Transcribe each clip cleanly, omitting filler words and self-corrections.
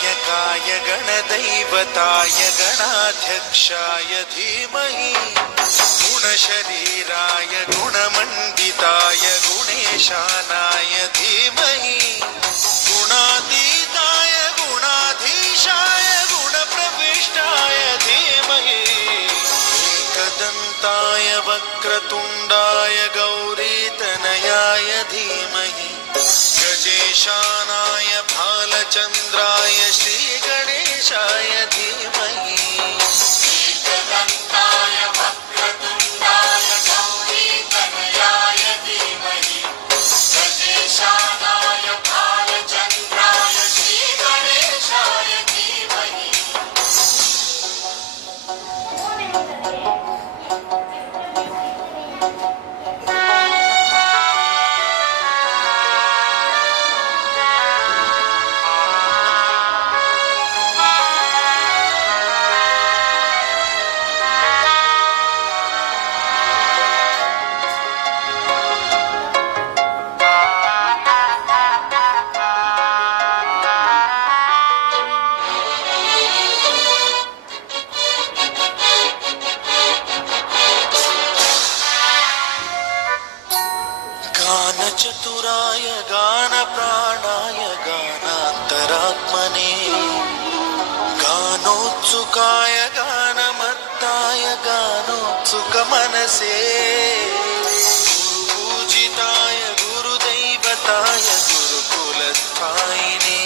गणनायकाय गणदैवताय गणाध्यक्षाय धीमहि गुणशरीराय गुणमण्डिताय गुणेशानाय धीमहि गुणातीताय गुणाधीशाय गुणप्रविष्टाय धीमहि एकदन्ताय वक्रतुण्डाय गौरीतनयाय धीमहि गजेशानाय भालचन्द्राय श्रीगणेशाय धीमहि एकदन्ताय वक्रतुण्डाय गौरीतनयाय धीमहि गजेशानाय भालचन्द्राय श्रीगणेशाय धीमहि गानचतुराय गानप्राणाय गानान्तरात्मने गानोत्सुकाय गानमत्ताय गानोत्सुकमनसे गुरुपूजिताय गुरुदैवताय गुरुकुलस्थायिने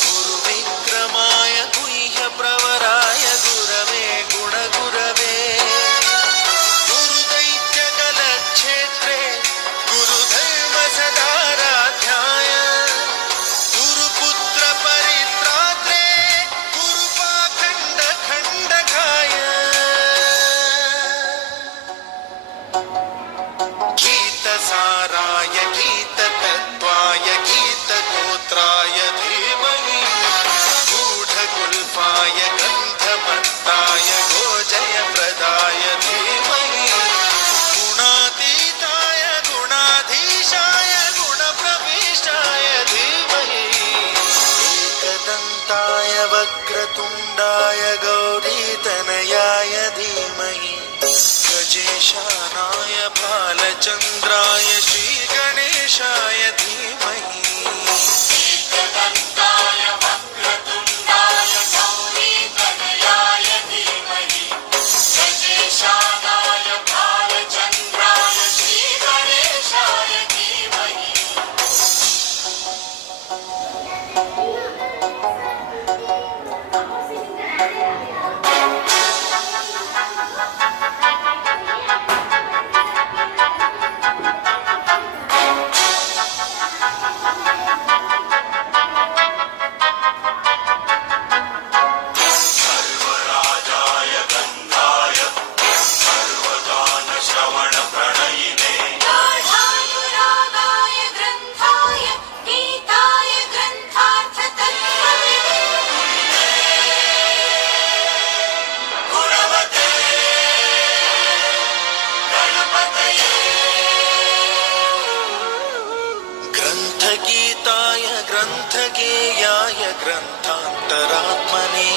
गुरुविक्रमाय गुह्यप्रवराय गुरवे गुणगुरवे गुरुदैत्यकलक्षेत्रे गुरुधर्मसदाराध्याय गुरुपुत्रपरित्रात्रे गुरुपाखण्डखण्डकाय गीतसाराय गीततत्त्वाय गीतगोत्राय धीमहि गूढगुल्फाय गन्धमत्ताय गोजयप्रदाय धीमहि गुणातीताय गुणाधीशाय गुणप्रविष्टाय धीमहि एकदन्ताय वक्रतुण्डाय गौरीतनयाय धीमहि गजेशानाय भालचन्द्राय श्रीगणेशाय धीमहि एकदन्ताय वक्रतुण्डाय गौरीतनयाय धीमहि गजेशानाय भालचन्द्राय श्रीगणेशाय धीमहि सर्वराजाय गन्धाय सर्वगानश्रवणप्रणयिने गाढानुरागाय ग्रन्थाय गीताय ग्रन्थार्थतत्त्वविदे गुणवते गणपतये ग्रन्थगीताय ग्रन्थगेयाय ग्रन्थान्तरात्मने